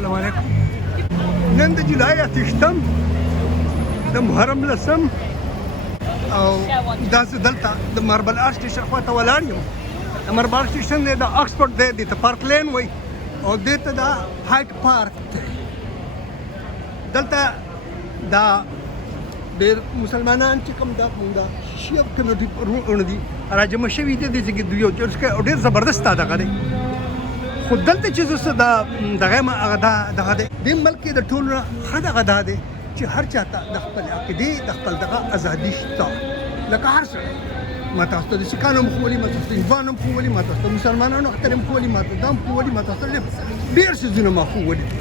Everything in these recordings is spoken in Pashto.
السلام علیکم. نن د جولای 28 د محرم لسم او داسې دلته د ماربل آرټ سټیشن خواته ولاړ یم. د ماربل آرټ سټیشن دی د آکسفورډ دی، دې ته پارک لین وایي او دې ته د هایټ پارک دی. دلته دا ډېر مسلمانان چې کوم دا مونږ شیعه کمیونټي وروڼه دي راجمع شوي دي دې ځای کې دوی یو چرچ کوي او ډېر زبردست دغه دی. خو دلته چې زه څه دغه یم هغه دغه دی دې ملک کې د ټولو نه ښه دغه دا دی چې هر چاته د خپل عقیدې د خپل دغه ازادي شته. لکه هر سړی ما تاسو ته د سیکانو هم ښوولي، ما تاسو ته هندوانو هم ښوولي، ما تاسو ته مسلمانانو اختر هم ښوولي، ما ته دا هم ښوولي، ما تاسو ته ډېر څیزونه ما ښوولي دي.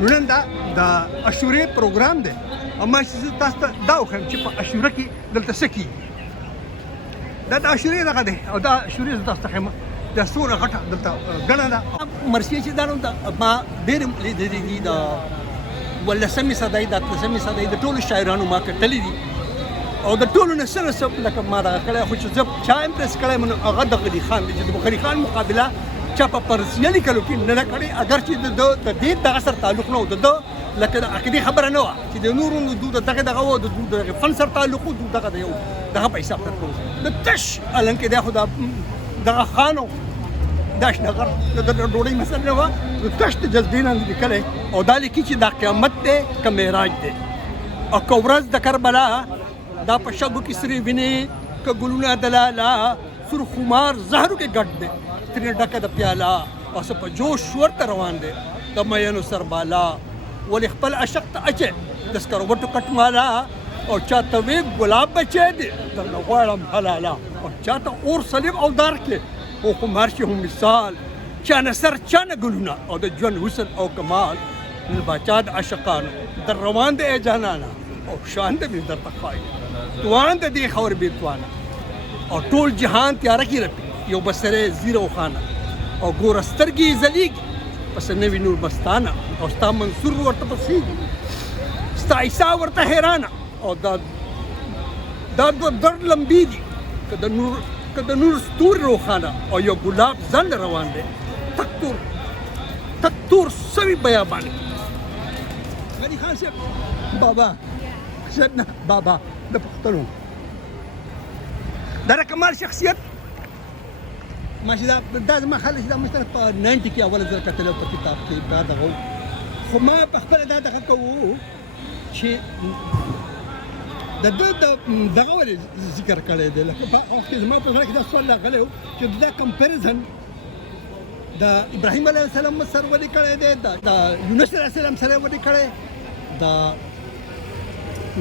نو نن دا د عاشورې پروګرام دی او ما چې زه تاسو ته دا وښیم چې په عاشوره کې دلته څه کېږي. دا د عاشورې دغه دی او دا عاشورې زه تاسو ته ښیم دا څومره غټه دلته ګڼه ده. مرثیې چې دا نو ما ډېرې لیدلې دي د 18مې صدۍ د 18مې صدۍ د ټولو شاعرانو ما کتلي دي او د ټولو نه څه لکه ما دغه کړی خو چې زه چا امپرس کړی نو هغه د غني خان دی چې د غني خان مقابله چا په پرسیه لیکلو کې نه ده کړې، اگر چې د دې دغه سره تعلق نه و، د لکه د عقیدې خبره نه وه چې د نورو دغه و د فن سره تعلق و دغه د یو دغه په حساب درکوو د تش النکې دی خو دغه خان و دا شنه غر د ډوډۍ مسله نه وه د تش د جذبې نه لیکلی او دا لیکي چې دا قیامت دی که معراج دی او که ورځ د کربلا دا په شګو کې سرې وینې که ګلونه د لالا سور خمار زهرو کې ګډ دی ترې ډکه د پیاله او څه په جوش ورته روان دی د مینو سربالا ولې خپل عشق ته اچې د سکروټو کټ مالا او چاته وی ګلاب بچی دی درنه غواړم حلالا او چاته اور صلیب او دار کې او خمار شي هم مثال چا نه سر چا نه ګلونه او د ژوند حسن او کمال باچا د عاشقانو در روان دی ای جانانه او شان د مې درته ښایي توان د دې خور بې توانه او ټول جهان تیاره کې رپي یو بسره زیره او خانه او ګوره سترګې یې ځلیږي پس نوي نور مستانه او ستا منصور ورته پسېږي ستا عیسی ورته حیرانه او دا دوه درد لمبي دي که د نور ستوري روښانه او یو ګلاب زنډ روان دی تک تور سوي بیابان غني خان صاحب بابا صاحب نه بابا د پښتنو دا کمال شخصیت ماشي دا زما خلک دا مثلا په 90 کې اوله ځل کتل په کتاب کې دا دغه خو ما په خپل دا دغه کوو چې دغه ولې ذکر کړی دی لکه په وخت کې زما په زړه کې دا سوال راغلی و چې دا کمپیریزن د ابراهیم علیه السلام سره ولې کړی دی د یونس علیه السلام سره ولې کړی د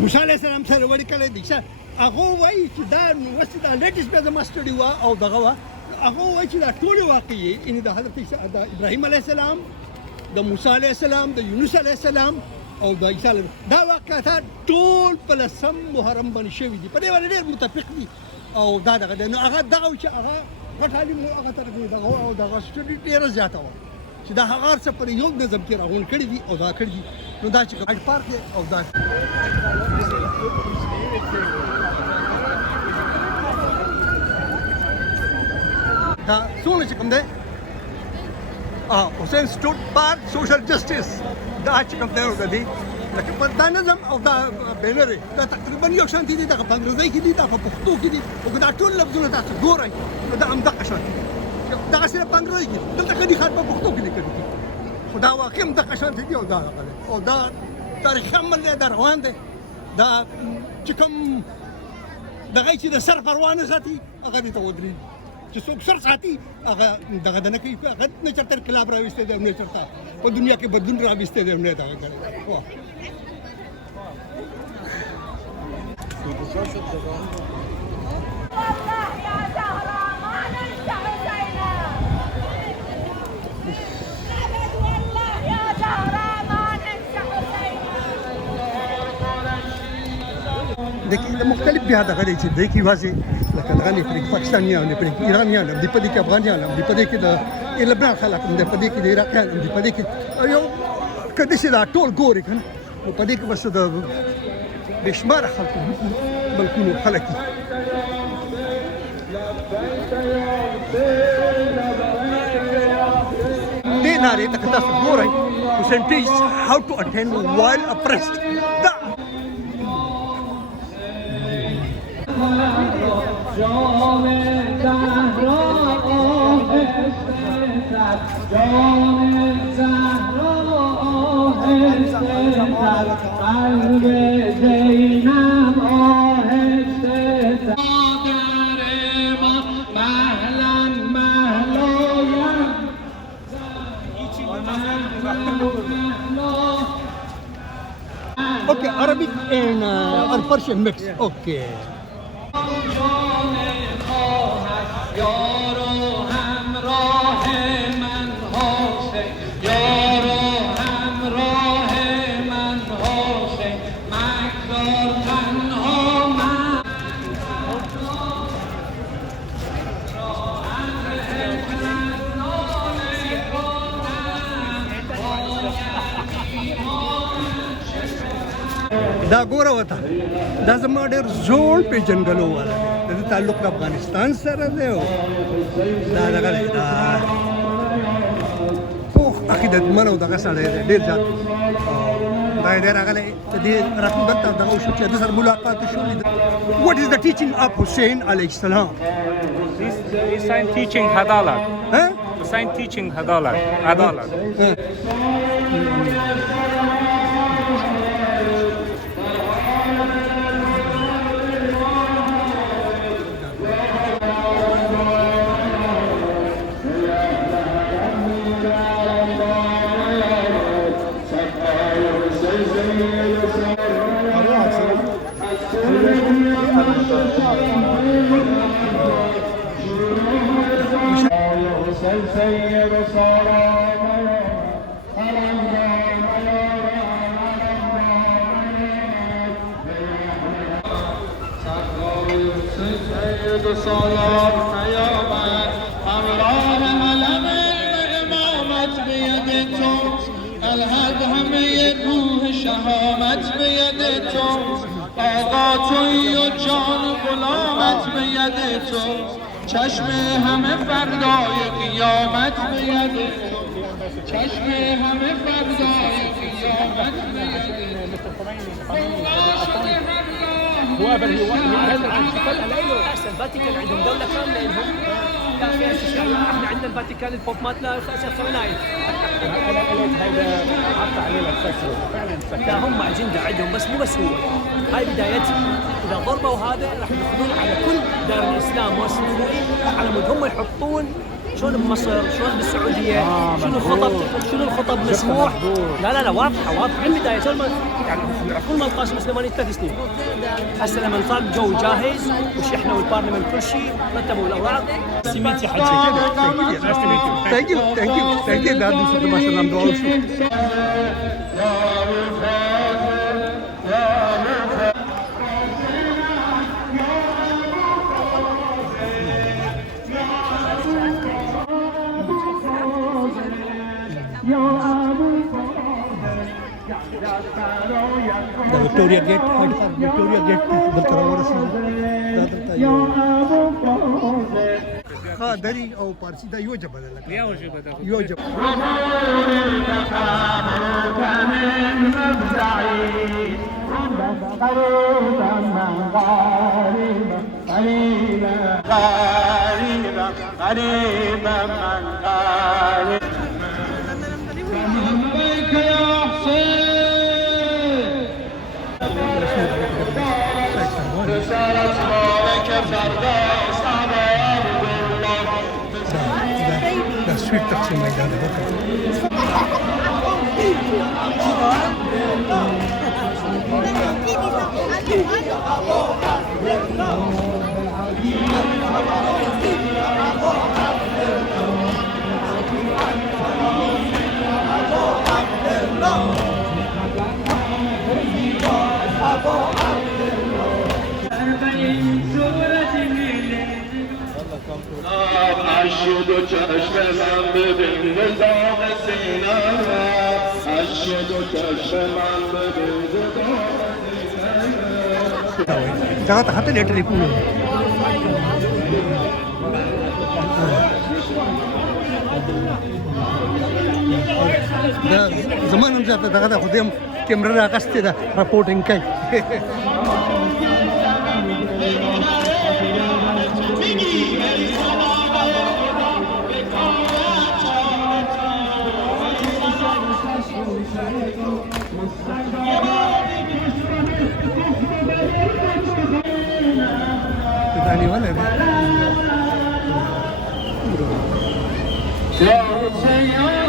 موسی علیه السلام سره ولې کړی دی هغه وایي چې دا اوس دا لیټسټ بیا زما سټډي وه او دغه وه هغه وایي چې دا ټولې واقعې یعنې د حضرت د ابراهیم علیه السلام د موسی علیه السلام د یونس علیه السلام او د عیسی علیه دا واقعات ټول په لسم محرم باندې شوي دي په دې باندې ډېر متفق دي او دا دغه دی نو هغه دغه چې هغه غټ عالم و هغه طرف دغه او دغه سټډي ډېره زیاته وه چې دا هغه هر څه پر یو نظم کې راغونډ کړي دي او دا کړي دي نو دا چې هایټ پارک دی او دا دا څومره چې کوم دی حسین سټوډ پارک سوشل جسټس دا چې کوم دی نو دی لکه په دا نظم او دا بینر دا تقریبا یو شان دي دغه په انګریزي کې دي دا په پښتو کې دي او دا ټول لفظونه تاسو ګورئ نو دا همدغه شان دي دغه سره په انګریزي کې دلته غني خان په پښتو کې لیکل دي خو دا واقع همدغه شان دي او دا او دا تاریخ عمل دی دا روان دی دا چې کوم دغه چې د سر پروا نه ساتي هغه دې ته ودرېږي چې څوک سر ساتي هغه دغه نه کوي هغه نه چېرته انقلاب راویستی دی او نه چېرته په دنیا کې بدلون راویستی دی او نه یې دغه کړی د مختلف بیا دغه دی چې دی کې یوازې لکه دغه نه پرې پاکستانیان نه پرې ایرانیان هم دي په دې کې افغانیان هم دي په دې کې د لبنان خلک هم دي په دې کې د عراقیان هم دي په دې کې یو که داسې دا ټول ګورې که نه نو په دې کې بس د بې شماره خلکو ملکونو خلک دي دې نارې ته که تاسو ګورئ percentage how to attend while oppressed. Okay, Arabic and Persian mix. Okay. دا ګوره وته دا زما ډېر زوړ پېژنګلو والا د دې تعلق د افغانستان سره دی او دا دغه دی دا پوخ عقیدتمن او دغه سړی دی ډېر زیات دا یې دی راغلی د دې راتلونکي ته دغه وشو چې د سره ملاقات وشو. What is the teaching of Hussein علیه السلام? He's saying teaching hadalat. Huh? He's saying teaching hadalat. Adalat. شهامت به ید تو آقا تویی و جان غلامت به ید تو چشم همه فردای قیامت به ید تو چشم همه فردای قیامت به ید whoever he wants هذا احسن الفاتيكان عندهم دوله كامله لهم كان فيها استشاريه. احنا عندنا الفاتيكان البوب ماتنا 10 يناير هذا حط عليه الفكر فعلا. لا هم اجنده عندهم بس مو بس هو هاي بدايتها. اذا ضربوا هذا راح يدخلون على كل دار الاسلام والسنويين على مود هم يحطون شلون بمصر شلون بالسعوديه شنو الخطب مسموح. لا واضحه من البدايه يعني كل ما القاسم السليماني 3 سنين هسه لما صار الجو جاهز وشحنا والبرلمان كل شيء رتبوا الاوراق سميتي حجي. Thank you. دا د سره ما سلام دعا وشو. The Victoria Gate, Victoria Gate دلته راورسېدو. دا دلته ها دري او پارسي دا یو ژبه ده لکه یو ژبه. دا سویت تقسیم میدان ده اشد و چشم من ببین نظام سینه اشد و چشم من ببین جگہ ہاتھ لیٹ رہی پورے دا زمان هم زیاته دغه د خو دې کیمره راغستې ده راپورټینګ کوي دانی ولا جان